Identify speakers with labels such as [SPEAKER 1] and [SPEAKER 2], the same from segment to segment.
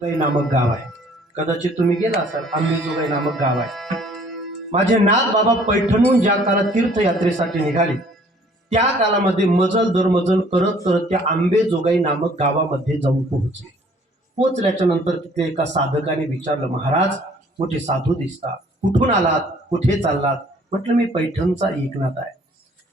[SPEAKER 1] जोगाई नामक गाव आहे. कदाचित तुम्ही गेला असाल आंबेजोगाई नामक गाव आहे. माझे नाथ बाबा पैठणहून ज्या काळात तीर्थयात्रेसाठी निघाले त्या काळामध्ये मजल दरमजल करत करत त्या आंबेजोगाई नामक गावामध्ये जाऊन पोहोचले. पोहोचल्याच्या नंतर तिथे एका साधकाने विचारलं महाराज मोठे साधू दिसता कुठून आलात? कुठे चाललात? म्हटलं मी पैठणचा एकनाथ आहे.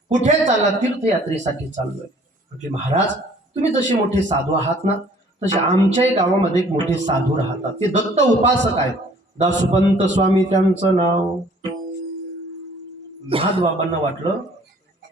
[SPEAKER 1] कुठे चाललात? तीर्थयात्रेसाठी चाललोय. म्हटले महाराज तुम्ही जसे मोठे साधू आहात ना तसे आमच्याही गावामध्ये एक मोठे साधू राहतात. ते दत्त उपासक आहेत. दासुपंत स्वामी त्यांचं नाव. महादबाबांना वाटलं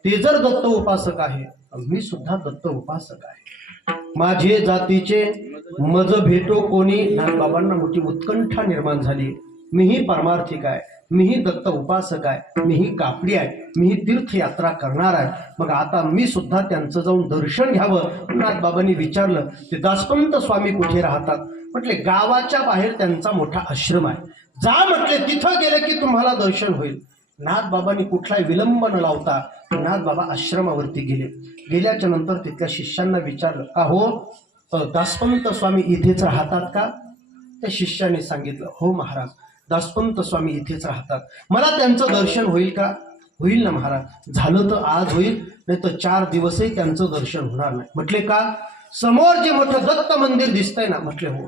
[SPEAKER 1] ते जर दत्त उपासक आहे मी सुद्धा दत्त उपासक आहे. माझे जातीचे मज भेटो कोणी? बाबांना मोठी उत्कंठा निर्माण झाली. मीही परमार्थिक आहे. मीही दत्त उपासक आहे मीही कापडी आहे मीही तीर्थयात्रा करणार आहे. मग आता मी सुद्धा त्यांचं जाऊन दर्शन घ्यावं नाथ बाबांनी विचारलं ते दासपंत स्वामी कुठे राहतात? म्हटले गावाच्या बाहेर त्यांचा मोठा आश्रम आहे. जा म्हटले तिथं गेलं की तुम्हाला दर्शन होईल. नाथ बाबांनी कुठलाही विलंब न लावता नाथ बाबा आश्रमावरती गेले. गेल्याच्यानंतर तिथल्या शिष्यांना विचारलं का हो दासपंत स्वामी इथेच राहतात का? त्या शिष्याने सांगितलं हो महाराज दासपंत स्वामी इथेच राहतात. मला त्यांचं दर्शन होईल का? होईल ना महाराज. झालं तर आज होईल नाही तर चार दिवसही त्यांचं दर्शन होणार नाही. म्हटले का? समोर जे मोठं दत्त मंदिर दिसतंय ना म्हटले हो.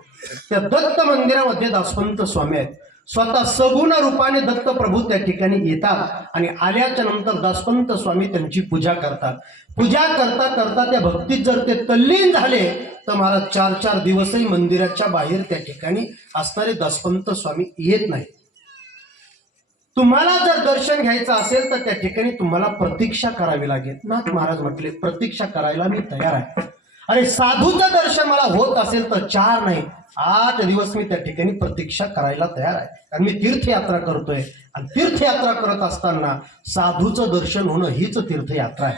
[SPEAKER 1] त्या दत्त मंदिरामध्ये दासवंत स्वामी आहेत. स्वतः सगुण रूपाने दत्तप्रभू त्या ठिकाणी येतात आणि आल्याच्यानंतर दासपंत स्वामी त्यांची पूजा करतात. पूजा करता करता त्या भक्तीत जर ते तल्लीन झाले तर महाराज चार चार दिवसही मंदिराच्या बाहेर त्या ठिकाणी असणारे दासपंत स्वामी येत नाही तुम्हाला जर दर्शन घ्यायचं असेल तर त्या ठिकाणी तुम्हाला प्रतीक्षा करावी लागेल. नाथ महाराज म्हटले प्रतीक्षा करायला मी तयार आहे. अरे साधूचं दर्शन मला होत असेल तर चार नाही आठ दिवस मी त्या ठिकाणी प्रतीक्षा करायला तयार आहे. कारण मी तीर्थयात्रा करतोय. आणि तीर्थयात्रा करत असताना साधूचं दर्शन होणं हीच तीर्थयात्रा आहे.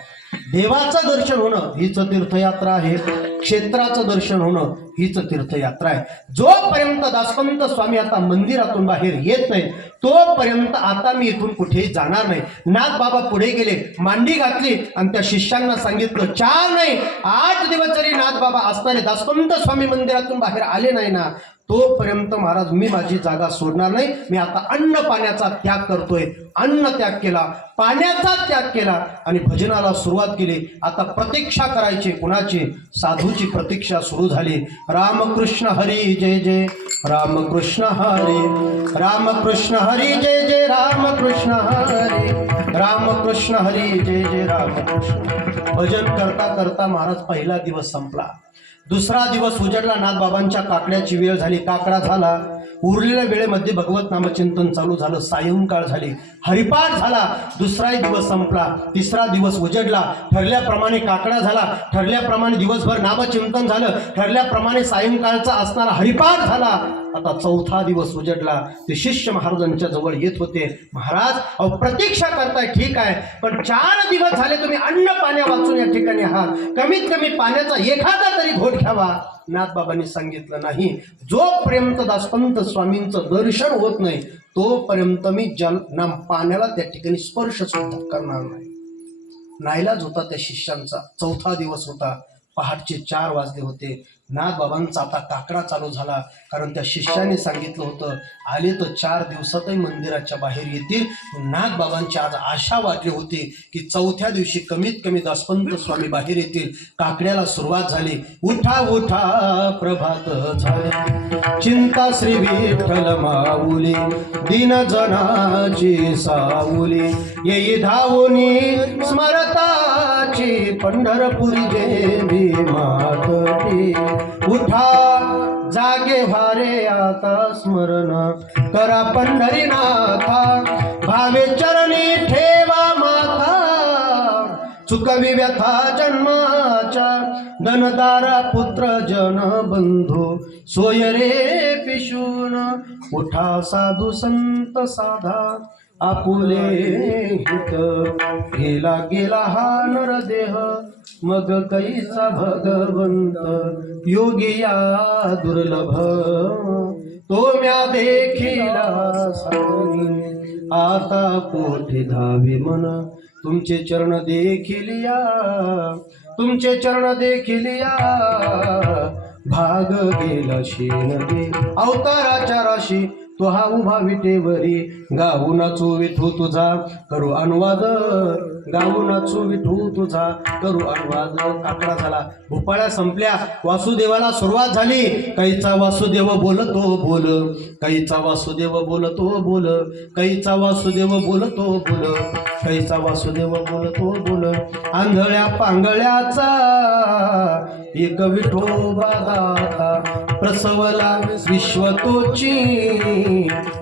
[SPEAKER 1] देवाचं दर्शन होणं हीच तीर्थयात्रा आहे. क्षेत्राचं दर्शन होणं हीच तीर्थयात्रा आहे. जोपर्यंत दासवंत स्वामी आता मंदिरातून बाहेर येत नाही तोपर्यंत आता मी इथून कुठेही जाणार नाही. नाथ बाबा पुढे गेले मांडी घातली आणि त्या शिष्यांना सांगितलं चार नाही आठ दिवस जरी नाथ बाबा असताना दासवंत स्वामी मंदिरातून बाहेर आले नाही ना तोपर्यंत महाराज मी माझी जागा सोडणार नाही. मी आता अन्न पाण्याचा त्याग करतोय. अन्न त्याग केला पाण्याचा त्याग केला आणि भजनाला सुरुवात केली. आता प्रतीक्षा करायची कुणाची? साधूची प्रतीक्षा सुरू झाली. रामकृष्ण हरी जय जय. रामकृष्ण हरी रामकृष्ण हरी जय जय. रामकृष्ण हरी रामकृष्ण हरी जय जय. रामकृष्ण. भजन करता करता महाराज पहिला दिवस संपला. दुसरा दिवस उजडला नाथबाबांच्या काकड्याची वेळ झाली काकडा झाला. उरलेल्या वेळेमध्ये भगवत नामचिंतन चालू झालं सायंकाळ झाली. हरिपाठ झाला दुसराही दिवस संपला. तिसरा दिवस उजडला ठरल्याप्रमाणे काकडा झाला ठरल्याप्रमाणे दिवसभर नामचिंतन झालं ठरल्याप्रमाणे सायंकाळचा असणारा हरिपाठ झाला. आता चौथा दिवस उजडला. ते शिष्य महाराजांच्या जवळ येत होते. महाराज अहो प्रतीक्षा करताय ठीक आहे. पण चार दिवस झाले तुम्ही अन्न पाण्या वाचून या ठिकाणी आहात. कमीत कमी पाण्याचा एखादा तरी घोट घ्यावा. नाथबाबांनी सांगितलं नाही. जोपर्यंत दासपंत स्वामींचं दर्शन होत नाही तोपर्यंत मी जल ना पाण्याला त्या ठिकाणी स्पर्श सुद्धा करणार नाही. नाईलाज होता त्या शिष्यांचा. चौथा दिवस होता. पहाटचे चार वाजले होते. नाथ बाबांचा आता काकडा चालू झाला. कारण त्या शिष्याने सांगितलं होतं आले तर चार दिवसातही मंदिराच्या बाहेर येतील. नाथ बाबांची आज आशा वाटली होती की चौथ्या दिवशी कमीत कमी दासपंत स्वामी बाहेर येतील. काकड्याला सुरुवात झाली. उठा उठा प्रभात झाले. चिंता श्री विठ्ठल माऊली दिन जनाची साऊली. येई धावोनी स्मरताची पंढरपुरी देवी मातटी. उठा जागे भारे आता स्मरण. करा पंढरीनाथा भावे चरणी ठेवा माथा. चुकवी व्यथा जन्माच्या धनदारा पुत्र जन बंधू. सोयरे पिशून. उठा साधू संत साधा. आपुले हित गेला गेला हा नरदेह मग कैसा भगवंत योगी या दुर्लभ. तो म्या देखिला आता पोठे धावे मन? तुमचे चरण देखील या तुमचे चरण देखील या. भाग गेला शेन दे अवताराच्या राशी तो हा उभा विटेवरी गाऊ नाचो विठू हो तुझा. करू अनुवाद. गाऊ नाचू विठू तुझा करू अनुवाद. काकडा झाला. भोपाळ्या संपल्या. वासुदेवाला सुरुवात झाली. कैचा वासुदेव बोलतो बोल. कैचा वासुदेव बोलतो बोल. कैचा वासुदेव बोलतो बोल. कैचा वासुदेव बोलतो बोल. आंधळ्या पांगळ्याचा एक विठोबा दाता प्रसवला विश्वतोची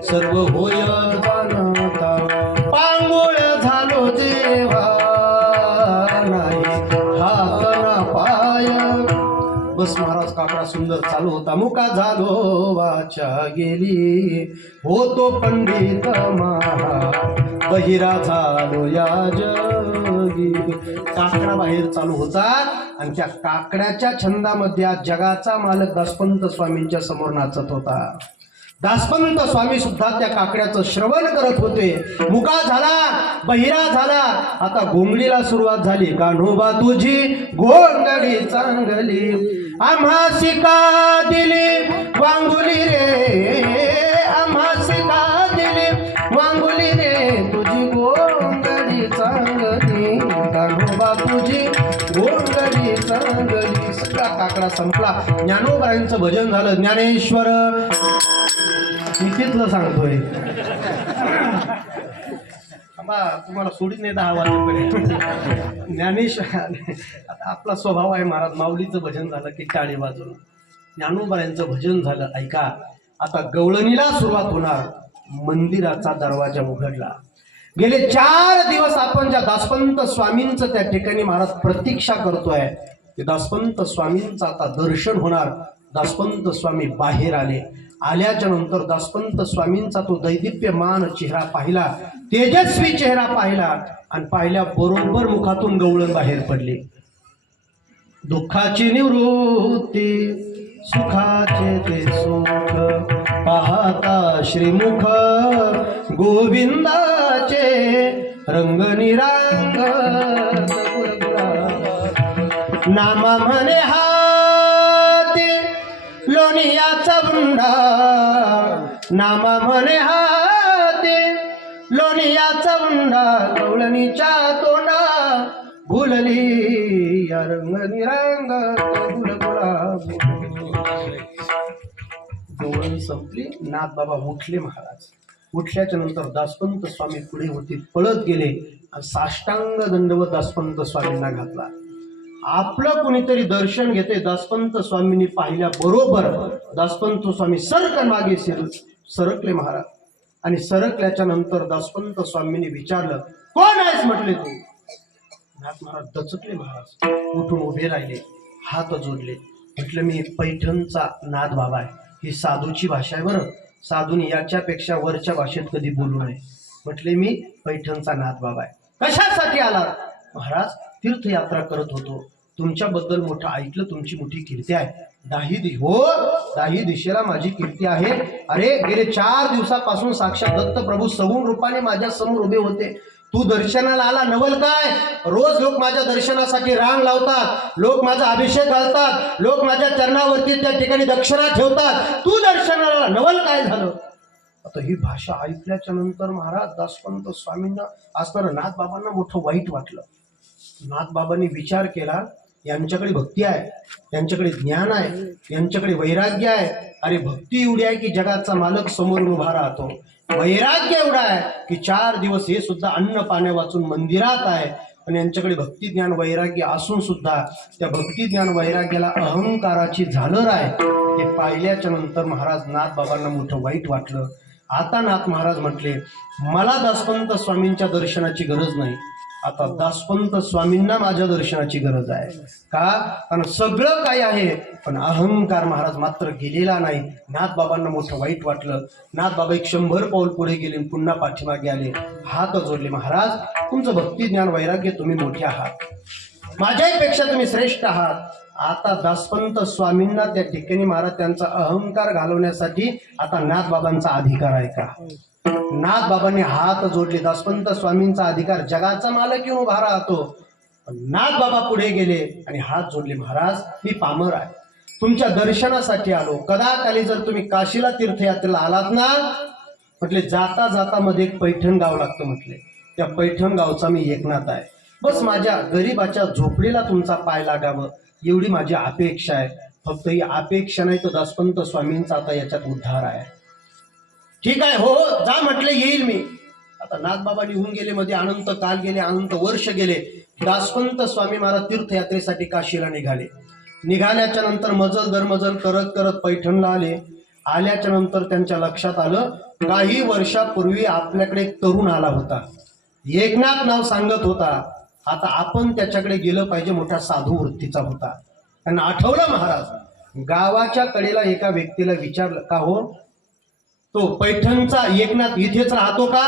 [SPEAKER 1] सर्व होय पांगू बस महाराज काकडा सुंदर चालू होता. मुका झालो वाचा गेली. होतो पंडित महा बहिरा झालो या जगी. काकडा बाहेर चालू होता. आणि त्या काकड्याच्या छंदामध्ये आज जगाचा मालक दासपंत स्वामींच्या समोर नाचत होता. दासपंत स्वामी सुद्धा त्या काकड्याचं श्रवण करत होते. मुका झाला बहिरा झाला. आता गोंगडीला सुरुवात झाली. कान्होबा तुझी गोंगडी चांगली. आम्हा शिका दिली वांगुली रे आम्हा शिका दिली वांगुली रे तुझी गोंगडी चांगली कान्होबा तुझी गोंगडी चांगली सगळा काकडा संपला. ज्ञानोबाईंचं भजन झालं. ज्ञानेश्वर मी तिथलं सांगतोय? बाबा तुम्हाला सोडीत नाही दहा वाजेपर्यंत ज्ञानेश आता आपला स्वभाव आहे महाराज माऊलीचं भजन झालं की टाळी बाजून ज्ञानोबायांचं भजन झालं ऐका. आता गवळणीला सुरुवात होणार. मंदिराचा दरवाजा उघडला. गेले चार दिवस आपण ज्या दासपंत स्वामींचं त्या ठिकाणी महाराज प्रतीक्षा करतोय ते दासपंत स्वामींचं आता दर्शन होणार. दासपंत स्वामी बाहेर आले. आल्याच्यानंतर दासपंत स्वामींचा तो दैदिप्यमान चेहरा पाहिला तेजस्वी चेहरा पाहिला आणि पाहिल्या बरोबर मुखातून गवळण बाहेर पडले. दुःखाची निवृत्ती सुखाचे ते सुख पाहता श्रीमुख गोविंदाचे रंग निरांग नामा म्हणे हा लोणियाचा बुंडा. नामा म्हणे हाती लोणियाचा बुंडा गवळणीच्या तोंडा. भुलली रंग निरंग गवळण संपली. नाथ बाबा उठले महाराज. उठल्याच्या नंतर दासपंत स्वामी पुढे होते पळत गेले आणि साष्टांग दंडवत दासपंत स्वामींना घातला. आपलं कुणीतरी दर्शन घेते दासपंत स्वामींनी पाहिल्या बरोबर दासपंत स्वामी सरक मागे सिर सरकले महाराज. आणि सरकल्याच्या नंतर दासपंत स्वामींनी विचारलं कोण आहेस? म्हटले तू. नाथ महाराज दचकले महाराज. उठून उभे राहिले हात जोडले. म्हटलं मी पैठणचा नाथ बाबा आहे. ही साधूची भाषा आहे बरं. साधूने याच्यापेक्षा वरच्या भाषेत कधी बोलू नये. म्हटले मी पैठणचा नाथ बाबा आहे. कशासाठी आला? महाराज तीर्थयात्रा करत होतो. तुमच्याबद्दल मोठं ऐकलं तुमची मोठी कीर्ती आहे. दाही दि हो दाही दिशेला माझी कीर्ती आहे. अरे गेले चार दिवसापासून साक्षात दत्त प्रभू सगुण रूपाने माझ्यासमोर उभे होते. तू दर्शनाला आला नवल काय? रोज लोक माझ्या दर्शनासाठी रांग लावतात. लोक माझा अभिषेक घालतात. लोक माझ्या चरणावरती त्या ठिकाणी दक्षिणा ठेवतात. तू दर्शनाला नवल काय झालं? आता ही भाषा ऐकल्याच्या नंतर महाराज दासपंत स्वामींना असणारं नाथ बाबांना मोठं वाईट वाटलं. नाथ बाबांनी विचार केला यांच्याकडे भक्ती आहे यांच्याकडे ज्ञान आहे यांच्याकडे वैराग्य आहे. अरे भक्ती एवढी आहे की जगाचा मालक समोर उभा राहतो. वैराग्य एवढा आहे की चार दिवस हे सुद्धा अन्न पाण्या वाचून मंदिरात आहे. पण यांच्याकडे भक्ती ज्ञान वैराग्य असून सुद्धा त्या भक्ती ज्ञान वैराग्याला अहंकाराची झालर आहे. हे पाहिल्याच्या नंतर महाराज नाथ बाबांना मोठं वाईट वाटलं. आता नाथ महाराज म्हटले मला दासवंत स्वामींच्या दर्शनाची गरज नाही. आता दासपंत स्वामींना माझ्या दर्शनाची गरज आहे. का? कारण सगळं काय आहे पण अहंकार महाराज मात्र गेलेला नाही. नाथ बाबांना मोठं वाईट वाटलं. नाथ बाबा एक शंभर पाऊल पुढे गेले पुन्हा पाठीमागे आले. हात जोडले महाराज तुमचं भक्ती ज्ञान वैराग्य तुम्ही मोठे आहात. माझ्यापेक्षा तुम्ही श्रेष्ठ आहात. आता दासपंत स्वामींना त्या ठिकाणी महाराज त्यांचा अहंकार घालवण्यासाठी आता नाथ बाबांचा अधिकार आहे का? नाथ बाबांनी हात जोडले दासपंत स्वामींचा अधिकार जगाचा मालक येऊन उभा राहतो. नाथ बाबा पुढे गेले आणि हात जोडले महाराज मी पामर आहे. तुमच्या दर्शनासाठी आलो. कदाकाली जर तुम्ही काशीला तीर्थयात्रेला आलात ना? म्हटले जाता जाता मध्ये एक पैठण गाव लागतं म्हटले. त्या पैठण गावचा मी एकनाथ आहे. बस माझ्या गरीबाच्या झोपडीला तुमचा पाय लागावं. एवढी माझी अपेक्षा आहे. फक्त ही अपेक्षा नाही तर दासपंत स्वामींचा आता याच्यात उद्धार आहे. ठीक आहे हो, हो जा म्हटले येईल मी. आता नाथबाबा निघून गेले मध्ये अनंत काल गेले अनंत वर्ष गेले. दासवंत स्वामी महाराज तीर्थयात्रेसाठी काशीला निघाले. निघाल्याच्या नंतर मजल दरमजल करत करत पैठणला आले. आल्याच्यानंतर त्यांच्या लक्षात आलं काही वर्षापूर्वी आपल्याकडे एक तरुण आला होता. एकनाथ नाव सांगत होता. आता आपण त्याच्याकडे गेलं पाहिजे मोठा साधू वृत्तीचा होता. त्यांना आठवलं महाराज गावाच्या कडेला एका व्यक्तीला विचारलं का हो? तो पैठणचा एकनाथ इथेच राहतो का?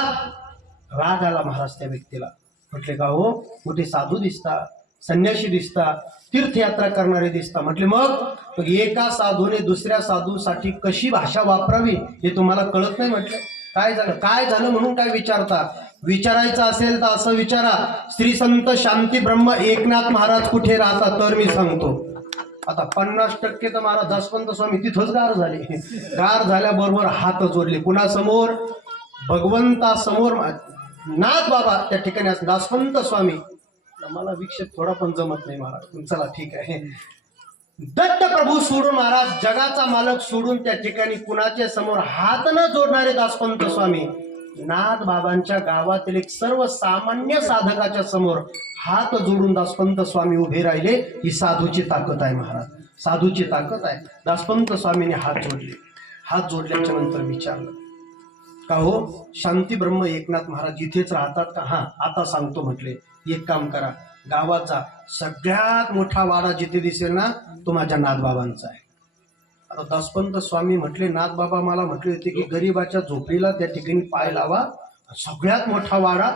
[SPEAKER 1] राग आला महाराज त्या व्यक्तीला म्हटले का हो? मोठे साधू दिसता संन्याशी दिसता तीर्थयात्रा करणारे दिसता. म्हटले मग? मग एका साधूने दुसऱ्या साधूसाठी कशी भाषा वापरावी हे तुम्हाला कळत नाही? म्हटलं काय झालं? काय झालं म्हणून काय विचारता? विचारायचं असेल तर असं विचारा. श्री संत शांती ब्रह्म एकनाथ महाराज कुठे राहतात तर मी सांगतो. आता पन्नास टक्के तर महाराज दासपंत स्वामी तिथंच गार झाले. गार झाल्याबरोबर हात जोडले. पुन्हा भगवंता समोर नाथ बाबा त्या ठिकाणी दासवंत स्वामी. मला विक्षेप थोडा पण जमत नाही महाराज. चला ठीक आहे. दत्त प्रभू सोडून महाराज जगाचा मालक सोडून त्या ठिकाणी कुणाच्या समोर हात न जोडणारे दासवंत स्वामी. नाथ बाबांच्या गावातील एक सर्वसामान्य साधकाच्या समोर हात जोडून दासपंत स्वामी उभे राहिले ही साधूची ताकद आहे महाराज. साधूची ताकद आहे. दासपंत स्वामीने हात जोडले. हात जोडल्याच्या नंतर विचारलं का हो शांती ब्रह्म एकनाथ महाराज इथेच राहतात का? हा आता सांगतो म्हटले. एक काम करा गावाचा सगळ्यात मोठा वाडा जिथे दिसेल ना तो माझ्या नाथबाबांचा आहे. आता दासपंत स्वामी म्हटले नाथबाबा मला म्हटले होते की गरीबाच्या झोपडीला त्या ठिकाणी पाय लावा सगळ्यात मोठा वाडा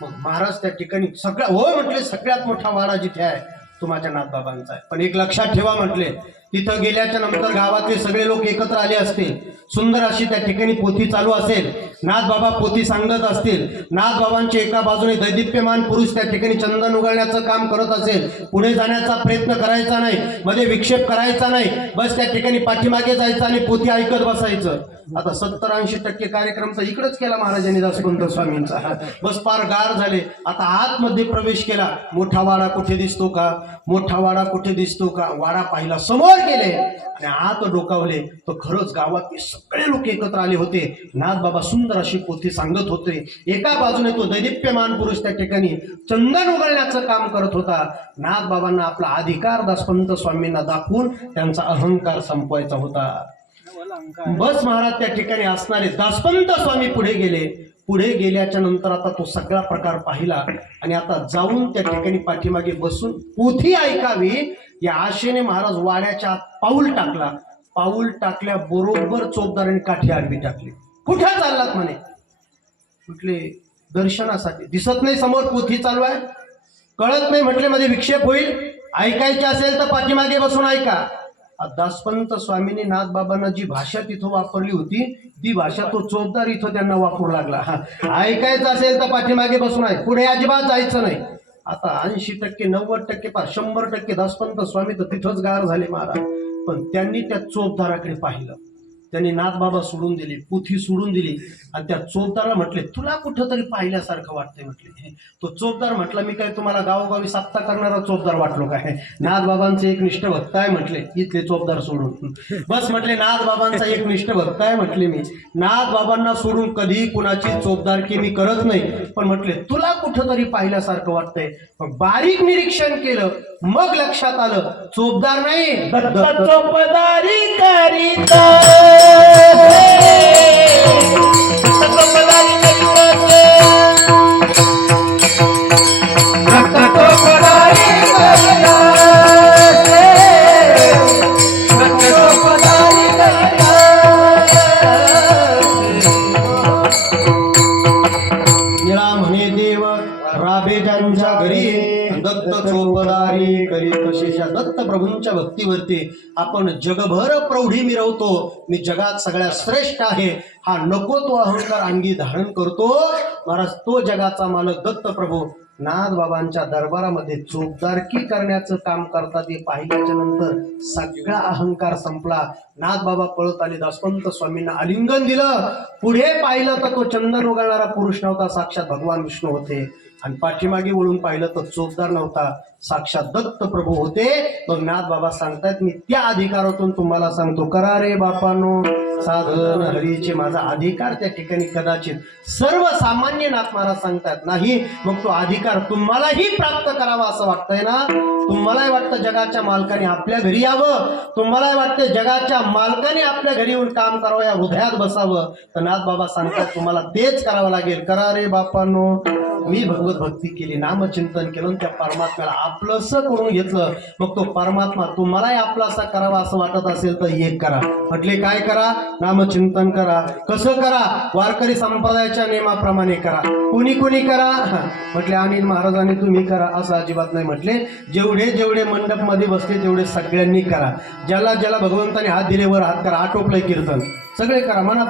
[SPEAKER 1] मग महाराज त्या ठिकाणी सगळ्या हो म्हटले सगळ्यात मोठा वाडा जिथे आहे तो माझ्या नाथबाबांचा आहे. पण एक लक्षात ठेवा म्हटले तिथं गेल्याच्यानंतर गावातले सगळे लोक एकत्र आले असतील सुंदर अशी त्या ठिकाणी पोथी चालू असेल. नाथबाबा पोथी सांगत असतील. नाथबाबांचे एका बाजूने दैदिप्यमान पुरुष त्या ठिकाणी चंदन उघडण्याचं काम करत असेल. पुढे जाण्याचा प्रयत्न करायचा नाही. मध्ये विक्षेप करायचा नाही. बस त्या ठिकाणी पाठीमागे जायचं आणि पोथी ऐकत बसायचं. आता सत्तर ऐंशी टक्के कार्यक्रमचा इकडेच केला महाराजांनी दासवंत स्वामींचा. बस पार गार झाले. आता आतमध्ये प्रवेश केला. मोठा वाडा कुठे दिसतो का? मोठा वाडा कुठे दिसतो का? वाडा पाहिला समोर गेले. आणि आत डोकावले. तर खरंच गावातले सगळे लोक एकत्र आले होते. नाथ बाबा सुंदर अशी पोथी सांगत होते. एका बाजूने तो दैदिप्यमान पुरुष त्या ठिकाणी चंदन उघडण्याचं काम करत होता. नाथ बाबांना आपला अधिकार दासपंत स्वामींना दाखवून त्यांचा अहंकार संपवायचा होता. बस महाराज त्या ठिकाणी असणारे दासपंत स्वामी पुढे गेले. पुढे गेल्याच्यानंतर आता तो सगळा प्रकार पाहिला आणि आता जाऊन त्या ठिकाणी पाठीमागे बसून पोथी ऐकावी या आशेने महाराज वाड्याच्या आत पाऊल टाकला. पाऊल टाकल्या बरोबर चोपदाराने काठी आडवी टाकली. कुठे चाललात म्हणे? म्हटले दर्शनासाठी. दिसत नाही समोर पोथी चालू आहे. कळत नाही म्हटले मध्ये विक्षेप होईल. ऐकायचे असेल तर पाठीमागे बसून ऐका. दासपंत स्वामींनी नाथबाबांना जी भाषा तिथं वापरली होती ती भाषा तो चोपदार इथं त्यांना वापरू लागला. हा ऐकायचं असेल तर पाठीमागे बसून आहे. पुढे अजिबात जायचं नाही. आता ऐंशी टक्के नव्वद टक्के पा शंभर टक्के दासपंत स्वामी तर तिथंच गार झाले महाराज. पण त्यांनी त्या चोपदाराकडे पाहिलं. त्यांनी नाथबाबा सोडून दिले पुथी सोडून दिली. आणि त्या चोपदारला म्हटले तुला कुठं तरी पाहिल्यासारखं वाटतंय म्हटले तो चोपदार म्हटला मी काय तुम्हाला गावोगावी सत्ता करणारा चोपदार वाटलो काय? नाथबाबांचे एक निष्ठ भक्त आहे म्हटले इथले चोपदार सोडून. बस म्हटले नाथबाबांचा एक निष्ठ भक्त आहे म्हटले मी. नाथबाबांना सोडून कधीही कुणाची चोपदारकी मी करत नाही पण म्हटले तुला कुठं तरी पाहिल्यासारखं वाटतंय. पण बारीक निरीक्षण केलं मग लक्षात आलं चोपदार नाही दत्त
[SPEAKER 2] चोपदारी
[SPEAKER 1] प्रभूंच्या भक्तीवरती आपण जगभर प्रौढी मिरवतो. मी जगात सगळ्यात श्रेष्ठ आहे. हा नको तो अहंकार अंगी धारण करतो. महाराज तो जगाचा मालक दत्त प्रभू. नाथ बाबांच्या दरबारामध्ये चोपदारकी करण्याचं काम करतात. हे पाहिल्याच्या नंतर सगळा अहंकार संपला. नाथ बाबा पळत आले. दासवंत स्वामींना आलिंगन दिलं. पुढे पाहिलं तर तो चंदन उगाळणारा पुरुष नव्हता. साक्षात भगवान विष्णू होते. आणि पाठीमागे वळून पाहिलं तर चोपदार नव्हता. साक्षात दत्त प्रभू होते. तर नाथ बाबा सांगतायत मी त्या अधिकारातून तुम्हाला सांगतो. करा रे बापानो साधन हरीचे माझा अधिकार त्या ठिकाणी कदाचित सर्वसामान्य नाथ महाराज सांगतात नाही. मग तो अधिकार तुम्हालाही प्राप्त करावा असं वाटतंय ना? तुम्हालाही वाटतं जगाच्या मालकाने आपल्या घरी यावं? तुम्हालाही वाटतं जगाच्या मालकाने आपल्या घरी येऊन काम करावं या हृदयात बसावं? तर नाथ बाबा सांगतात तुम्हाला तेच करावं लागेल. करा रे बापानो मी भगवत भक्ती केली नामचिंतन केलं त्या परमात्म्याला आपलंसं करून घेतलं. मग तो परमात्मा तुम्हालाही आपलासा करावा असं वाटत असेल तर एक करा. म्हटले काय करा? नामचिंतन करा. कसं करा? वारकरी संप्रदायाच्या नियमाप्रमाणे करा. कुणी कुणी करा? म्हटले अनिल महाराजांनी तुम्ही करा. असं अजिबात नाही म्हटले. जेवढे जेवढे मंडपमध्ये बसले तेवढे सगळ्यांनी करा. ज्याला ज्याला भगवंताने हात दिले वर हात करा. आटोपलं कीर्तन. सगळे करा. म्हणा